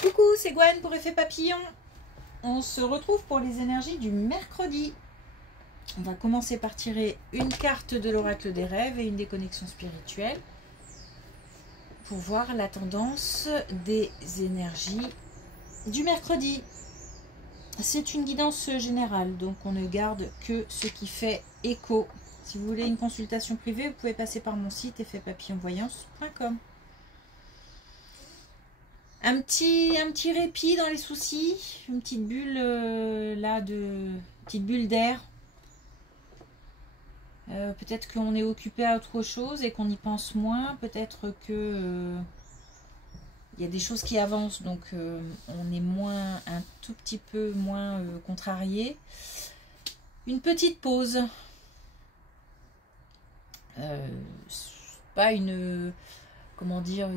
Coucou, c'est Gwen pour Effet Papillon. On se retrouve pour les énergies du mercredi. On va commencer par tirer une carte de l'oracle des rêves et une des connexions spirituelles pour voir la tendance des énergies du mercredi. C'est une guidance générale, donc on ne garde que ce qui fait écho. Si vous voulez une consultation privée, vous pouvez passer par mon site effetpapillonvoyance.com. Un petit répit dans les soucis, une petite bulle petite bulle d'air. Peut-être qu'on est occupé à autre chose et qu'on y pense moins. Peut-être que il y a des choses qui avancent, donc on est un tout petit peu moins contrarié. Une petite pause. Pas une, comment dire,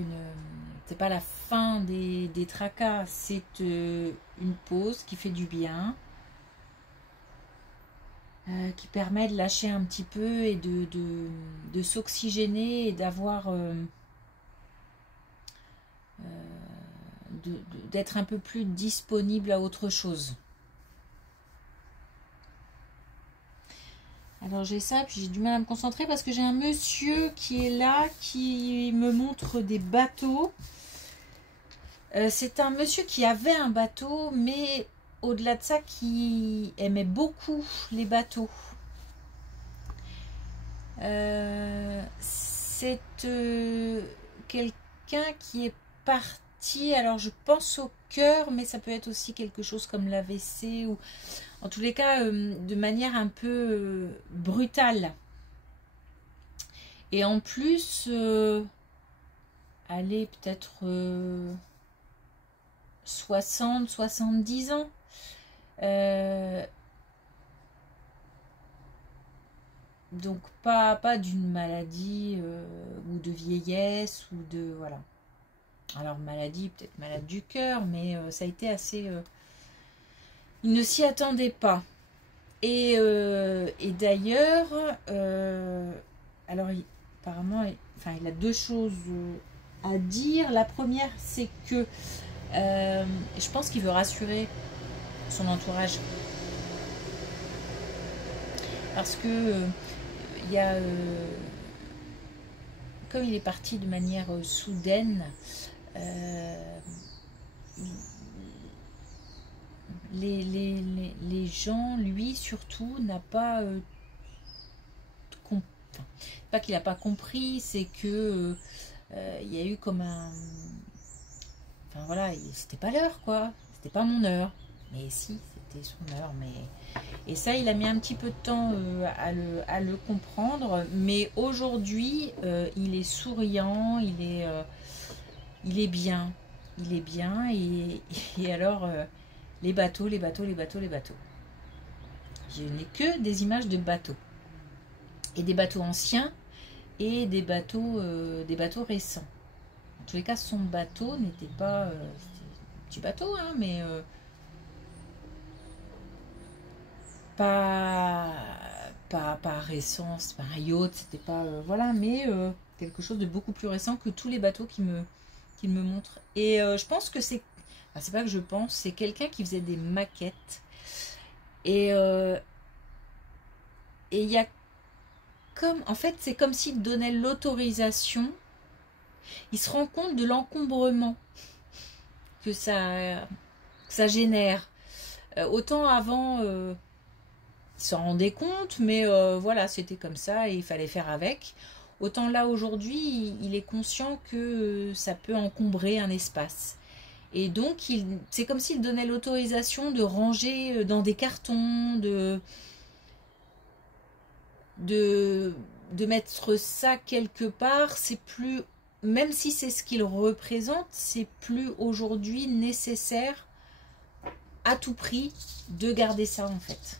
c'est pas la fin des tracas, c'est une pause qui fait du bien, qui permet de lâcher un petit peu et de s'oxygéner et d'avoir d'être un peu plus disponible à autre chose. Alors j'ai ça, puis j'ai du mal à me concentrer parce que j'ai un monsieur qui est là, qui me montre des bateaux. C'est un monsieur qui avait un bateau, mais au-delà de ça, qui aimait beaucoup les bateaux. C'est quelqu'un qui est parti, alors je pense au cœur, mais ça peut être aussi quelque chose comme l'AVC ou... En tous les cas, de manière un peu brutale. Et en plus, allez, peut-être 60, 70 ans. Donc, pas d'une maladie ou de vieillesse ou de... Voilà. Alors, maladie, peut-être malade du cœur, mais ça a été assez... Il ne s'y attendait pas. Et d'ailleurs, alors apparemment, il a deux choses à dire. La première, c'est que je pense qu'il veut rassurer son entourage. Parce que il y a, comme il est parti de manière soudaine, les gens, lui surtout, n'a pas pas qu'il n'a pas compris, c'est que il y a eu comme un... Enfin voilà, c'était pas l'heure quoi, c'était pas mon heure. Mais si, c'était son heure. Et ça, il a mis un petit peu de temps à le comprendre. Mais aujourd'hui, il est souriant, il est bien. Il est bien et alors... les bateaux, les bateaux, les bateaux, les bateaux. Je n'ai que des images de bateaux. Et des bateaux anciens et des bateaux récents. En tous les cas, son bateau n'était pas... c'était un petit bateau, hein, mais... pas récent, c'est pas un yacht, c'était pas... voilà, mais quelque chose de beaucoup plus récent que tous les bateaux qu'il me montre. Et je pense que c'est... Enfin, c'est pas que je pense, c'est quelqu'un qui faisait des maquettes. Et il y a comme... En fait, c'est comme s'il donnait l'autorisation. Il se rend compte de l'encombrement que ça génère. Autant avant, il s'en rendait compte, mais voilà, c'était comme ça et il fallait faire avec. Autant là, aujourd'hui, il est conscient que ça peut encombrer un espace. Et donc, c'est comme s'il donnait l'autorisation de ranger dans des cartons, de mettre ça quelque part. C'est plus, même si c'est ce qu'il représente, c'est plus aujourd'hui nécessaire à tout prix de garder ça en fait.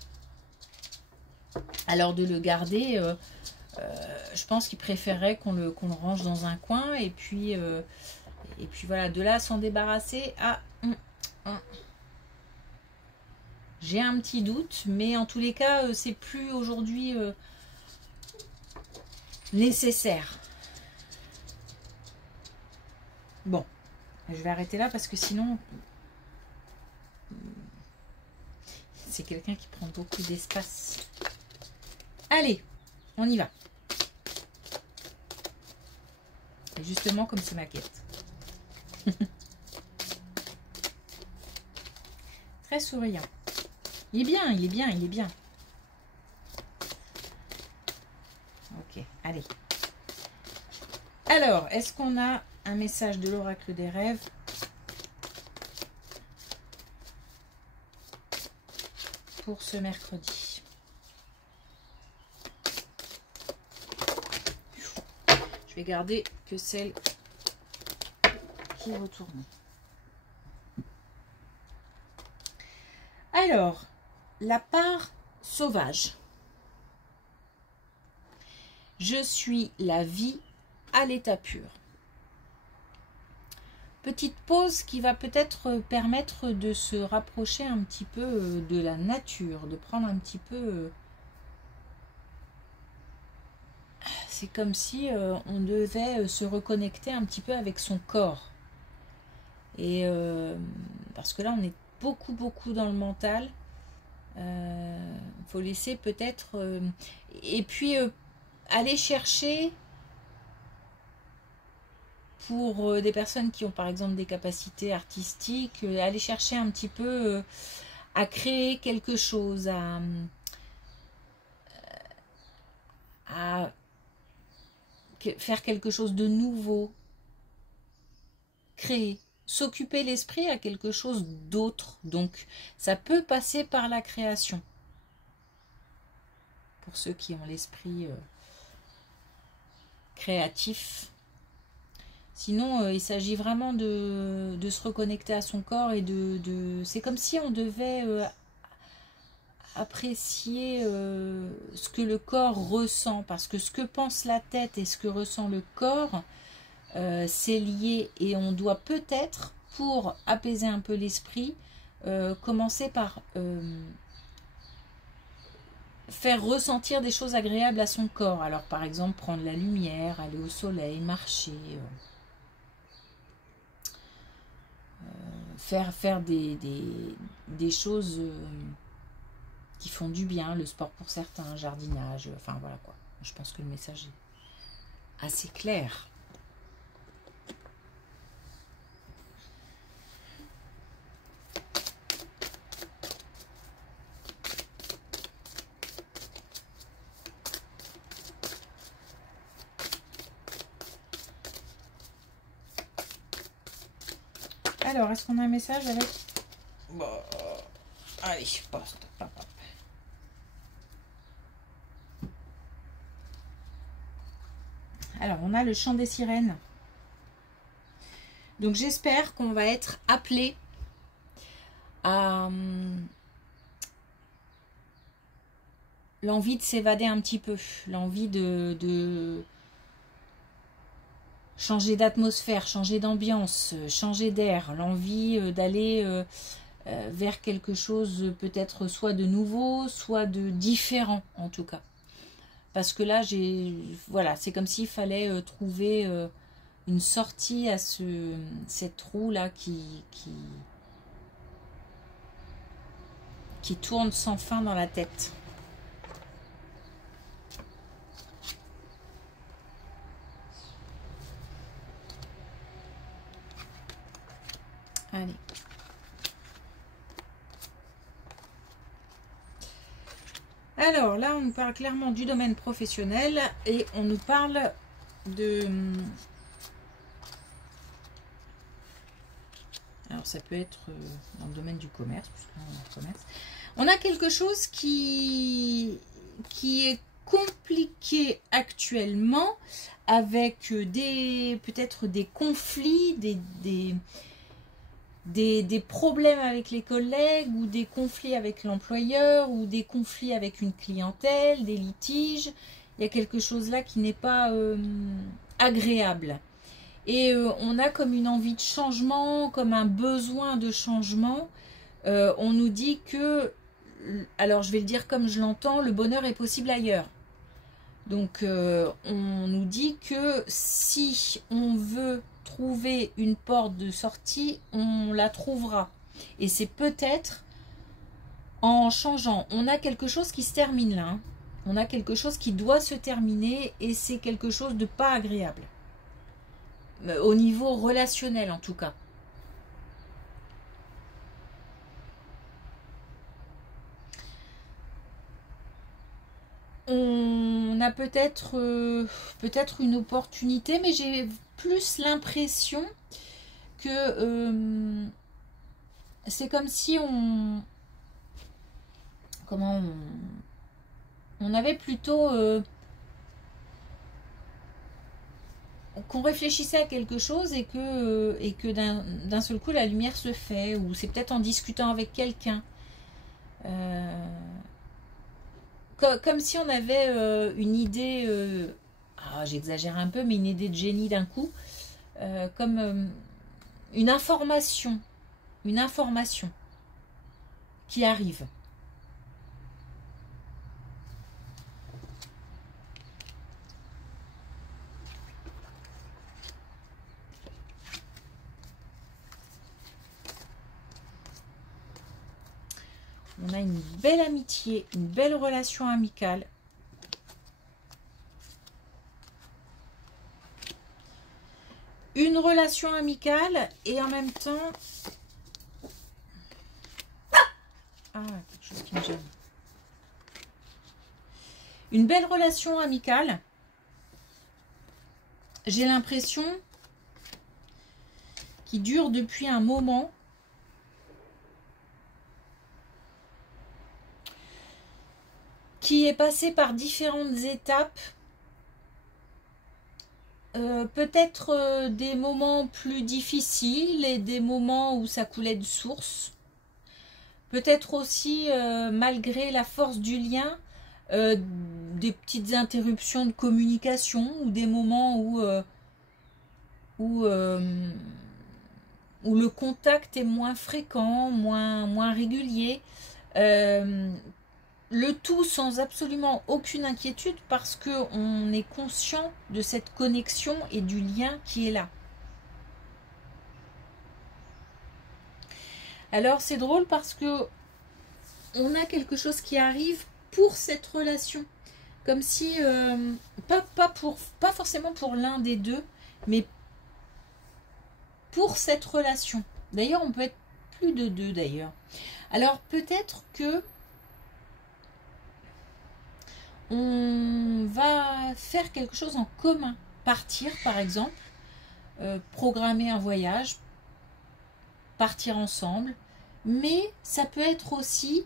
Alors de le garder, je pense qu'il préférerait qu'on le range dans un coin et puis voilà, de là à s'en débarrasser, j'ai un petit doute, mais en tous les cas, c'est plus aujourd'hui nécessaire. Bon, Je vais arrêter là parce que sinon, c'est quelqu'un qui prend beaucoup d'espace. Allez, on y va. Et justement, comme c'est ma quête. Très souriant. Il est bien, il est bien, il est bien. Ok, allez. Alors, est-ce qu'on a un message de l'oracle des rêves pour ce mercredi? Je vais garder que celle qui retourne. Alors, la part sauvage. Je suis la vie à l'état pur. Petite pause qui va peut-être permettre de se rapprocher un petit peu de la nature, de prendre un petit peu... C'est comme si on devait se reconnecter un petit peu avec son corps. Et parce que là, on est beaucoup dans le mental. Faut laisser peut-être... et puis, aller chercher... Pour des personnes qui ont par exemple des capacités artistiques, aller chercher un petit peu à créer quelque chose, à faire quelque chose de nouveau, créer, s'occuper l'esprit à quelque chose d'autre. Donc ça peut passer par la création. Pour ceux qui ont l'esprit créatif. Sinon, il s'agit vraiment de se reconnecter à son corps et c'est comme si on devait apprécier ce que le corps ressent. Parce que ce que pense la tête et ce que ressent le corps, c'est lié. Et on doit peut-être, pour apaiser un peu l'esprit, commencer par faire ressentir des choses agréables à son corps. Alors, par exemple, prendre la lumière, aller au soleil, marcher... faire des choses qui font du bien, le sport pour certains, jardinage, enfin voilà quoi. Je pense que le message est assez clair. Alors, est-ce qu'on a un message avec... Bon, allez, poste. Alors, on a le chant des sirènes. Donc, j'espère qu'on va être appelé à l'envie de s'évader un petit peu, l'envie de changer d'atmosphère, changer d'ambiance, changer d'air, l'envie d'aller vers quelque chose peut-être soit de nouveau, soit de différent en tout cas. Parce que là, voilà, c'est comme s'il fallait trouver une sortie à cette roue-là qui tourne sans fin dans la tête. Allez. Alors là, on nous parle clairement du domaine professionnel et on nous parle de... Alors ça peut être dans le domaine du commerce, on a quelque chose qui est compliqué actuellement avec peut-être des conflits, des problèmes avec les collègues ou des conflits avec l'employeur ou des conflits avec une clientèle, des litiges. Il y a quelque chose là qui n'est pas agréable. Et on a comme une envie de changement, comme un besoin de changement. On nous dit que, alors je vais le dire comme je l'entends, le bonheur est possible ailleurs. Donc on nous dit que si on veut trouver une porte de sortie, on la trouvera. Et c'est peut-être en changeant. On a quelque chose qui se termine là. Hein. On a quelque chose qui doit se terminer et c'est quelque chose de pas agréable. Au niveau relationnel en tout cas. On a peut-être une opportunité, mais j'ai plus l'impression que c'est comme si on avait plutôt qu'on réfléchissait à quelque chose et que d'un seul coup la lumière se fait, ou c'est peut-être en discutant avec quelqu'un. Comme si on avait une idée, j'exagère un peu, mais une idée de génie d'un coup, comme une information qui arrive. On a une belle amitié, une belle relation amicale. Une relation amicale et en même temps... quelque chose qui me gêne. Une belle relation amicale. J'ai l'impression qui dure depuis un moment. Qui est passé par différentes étapes. Peut-être des moments plus difficiles et des moments où ça coulait de source. Peut-être aussi, malgré la force du lien, des petites interruptions de communication ou des moments où le contact est moins fréquent, moins régulier. Le tout sans absolument aucune inquiétude parce qu'on est conscient de cette connexion et du lien qui est là. Alors c'est drôle parce que on a quelque chose qui arrive pour cette relation. Comme si, pas forcément pour l'un des deux, mais pour cette relation. D'ailleurs, on peut être plus de deux d'ailleurs. Alors peut-être que on va faire quelque chose en commun. Partir par exemple, programmer un voyage, partir ensemble. Mais ça peut être aussi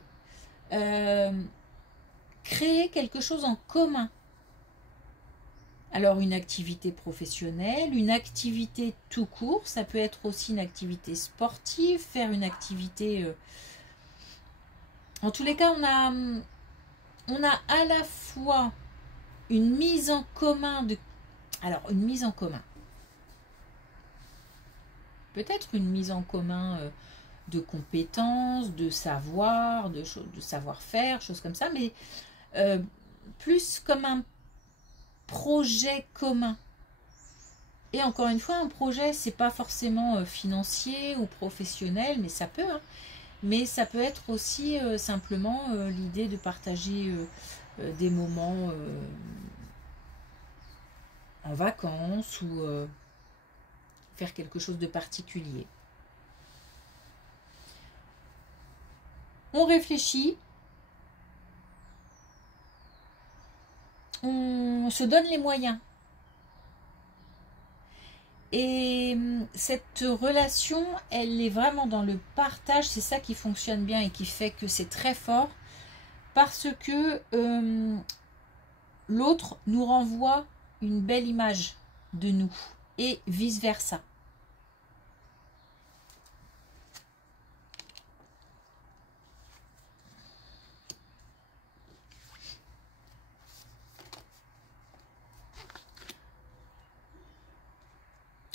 créer quelque chose en commun. Alors une activité professionnelle, une activité tout court, ça peut être aussi une activité sportive, faire une activité... En tous les cas, on a à la fois une mise en commun de... Alors, une mise en commun. Peut-être une mise en commun de compétences, de savoir, de savoir-faire, choses comme ça, mais plus comme un projet commun. Et encore une fois, un projet, c'est pas forcément financier ou professionnel, mais ça peut. Hein. Mais ça peut être aussi simplement l'idée de partager des moments en vacances ou faire quelque chose de particulier. On réfléchit, on se donne les moyens. Et cette relation, elle est vraiment dans le partage, c'est ça qui fonctionne bien et qui fait que c'est très fort, parce que l'autre nous renvoie une belle image de nous et vice-versa.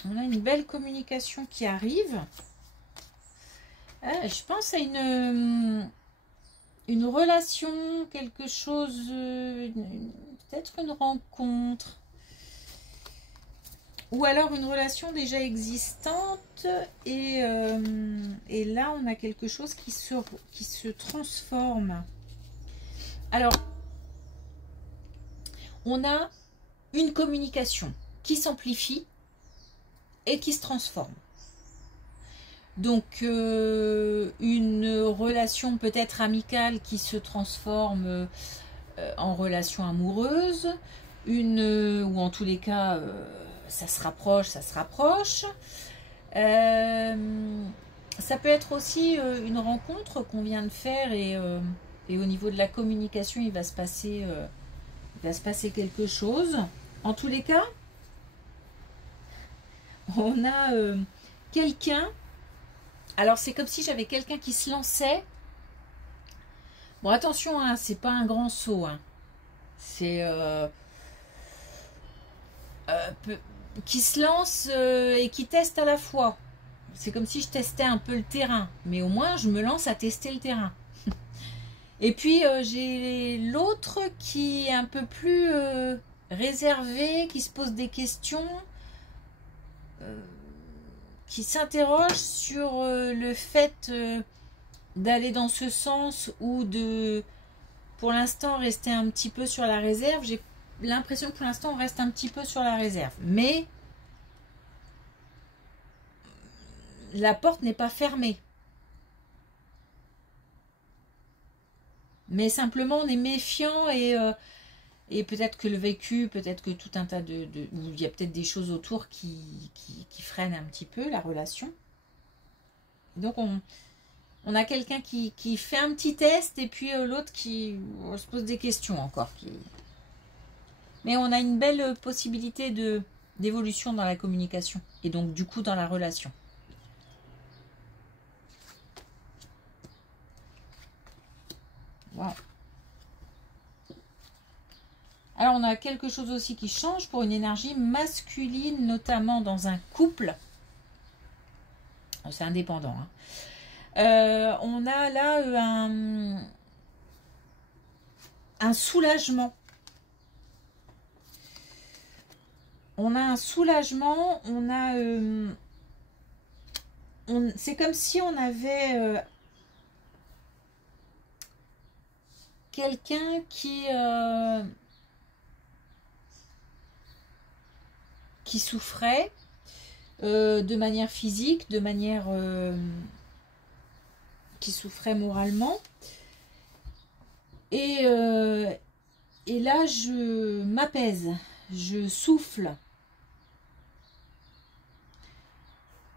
On a une belle communication qui arrive. Je pense à une relation, quelque chose, peut-être une rencontre. Ou alors une relation déjà existante et là on a quelque chose qui se transforme. Alors, on a une communication qui s'amplifie et qui se transforme. Donc, une relation peut-être amicale qui se transforme en relation amoureuse, ou en tous les cas, ça se rapproche, ça se rapproche. Ça peut être aussi une rencontre qu'on vient de faire et au niveau de la communication, il va se passer quelque chose. En tous les cas, on a quelqu'un. Alors c'est comme si j'avais quelqu'un qui se lançait. Bon, attention, hein, c'est pas un grand saut. Hein. C'est qui se lance et qui teste à la fois. C'est comme si je testais un peu le terrain, mais au moins je me lance à tester le terrain. Et puis j'ai l'autre qui est un peu plus réservé, qui se pose des questions, qui s'interroge sur le fait d'aller dans ce sens ou de, pour l'instant, rester un petit peu sur la réserve. J'ai l'impression que pour l'instant, on reste un petit peu sur la réserve. Mais la porte n'est pas fermée. Mais simplement, on est méfiant et peut-être que le vécu, peut-être que tout un tas il y a peut-être des choses autour qui freinent un petit peu la relation. Donc, on a quelqu'un qui fait un petit test et puis l'autre qui se pose des questions encore. Mais on a une belle possibilité d'évolution dans la communication et donc du coup dans la relation. Wow. Alors on a quelque chose aussi qui change pour une énergie masculine, notamment dans un couple. C'est indépendant. Hein. On a là un soulagement. On a un soulagement, c'est comme si on avait quelqu'un qui souffrait de manière physique, de manière qui souffrait moralement. Et là, je m'apaise, je souffle.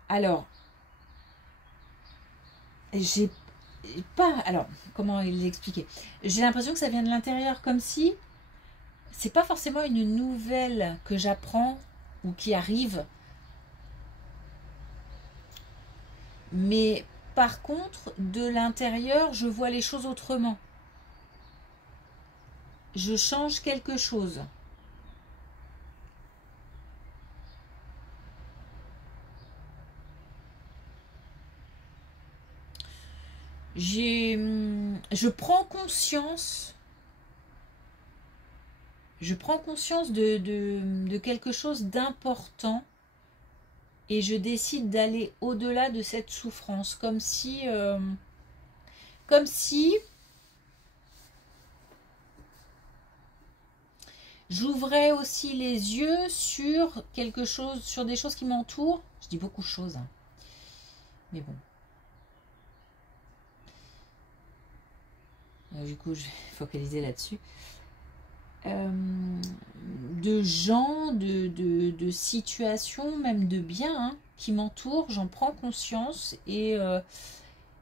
Alors, j'ai pas... Alors, comment l'expliquer? J'ai l'impression que ça vient de l'intérieur, comme si c'est pas forcément une nouvelle que j'apprends ou qui arrive. Mais par contre, de l'intérieur, je vois les choses autrement. Je change quelque chose. Je prends conscience. Je prends conscience de quelque chose d'important et je décide d'aller au-delà de cette souffrance, comme si j'ouvrais aussi les yeux sur quelque chose, sur des choses qui m'entourent. Je dis beaucoup de choses, hein. Mais bon. Du coup, je vais focaliser là-dessus. De gens, de situations, même de biens hein, qui m'entourent, j'en prends conscience et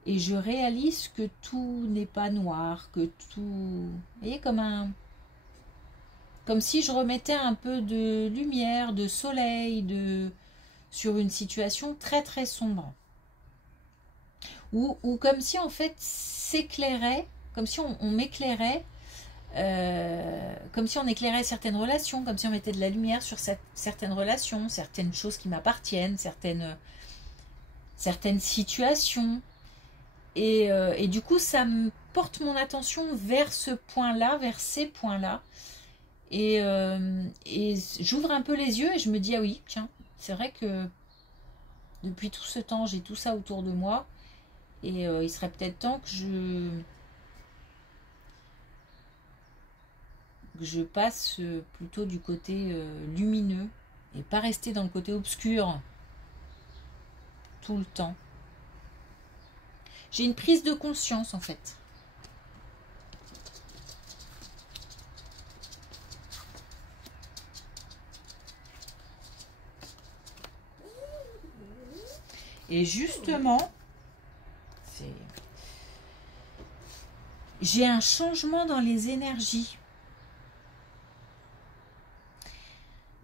je réalise que tout n'est pas noir, que tout... Vous voyez, comme si je remettais un peu de lumière, de soleil, sur une situation très très sombre. Ou comme si en fait s'éclairait, comme si on m'éclairait, comme si on éclairait certaines relations, comme si on mettait de la lumière sur certaines relations, certaines choses qui m'appartiennent, certaines situations. Et du coup, ça me porte mon attention vers ce point-là, vers ces points-là. Et j'ouvre un peu les yeux et je me dis, ah oui, tiens, C'est vrai que depuis tout ce temps, j'ai tout ça autour de moi. Et il serait peut-être temps que je passe plutôt du côté lumineux et pas rester dans le côté obscur tout le temps. J'ai une prise de conscience en fait. Et justement, j'ai un changement dans les énergies.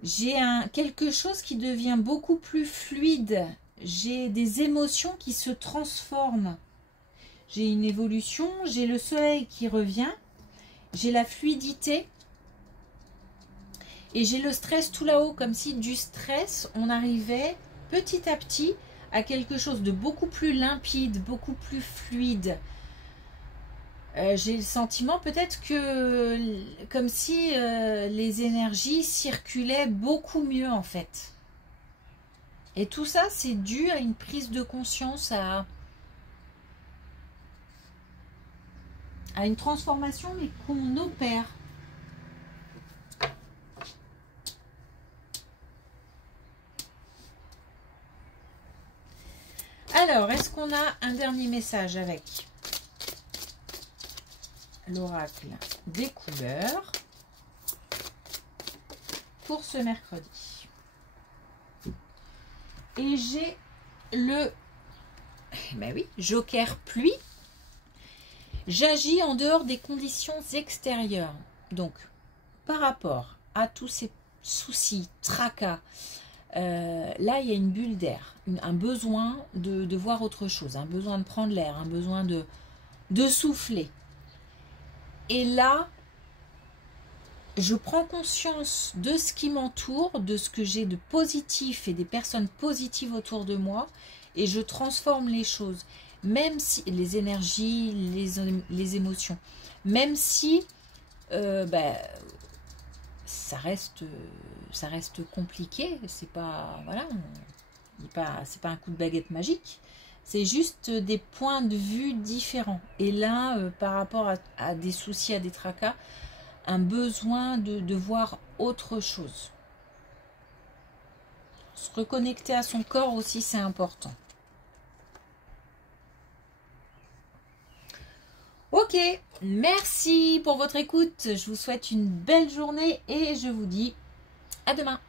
J'ai quelque chose qui devient beaucoup plus fluide. J'ai des émotions qui se transforment. J'ai une évolution, j'ai le soleil qui revient, j'ai la fluidité et j'ai le stress tout là-haut, comme si du stress, on arrivait petit à petit à quelque chose de beaucoup plus limpide, beaucoup plus fluide. J'ai le sentiment peut-être que comme si les énergies circulaient beaucoup mieux en fait. Et tout ça, c'est dû à une prise de conscience, à une transformation, mais qu'on opère. Alors, est-ce qu'on a un dernier message avec l'oracle des couleurs pour ce mercredi? Et j'ai le Joker pluie. J'agis en dehors des conditions extérieures. Donc, par rapport à tous ces soucis, tracas, là, il y a une bulle d'air, un besoin de voir autre chose, un besoin de prendre l'air, un besoin de souffler. Et là, je prends conscience de ce qui m'entoure, de ce que j'ai de positif et des personnes positives autour de moi, et je transforme les choses, même si les énergies, les émotions, même si ça reste compliqué, c'est pas c'est pas un coup de baguette magique, c'est juste des points de vue différents. Et là, par rapport à des soucis, à des tracas, un besoin de voir autre chose. Se reconnecter à son corps aussi, c'est important. Ok, merci pour votre écoute. Je vous souhaite une belle journée et je vous dis à demain.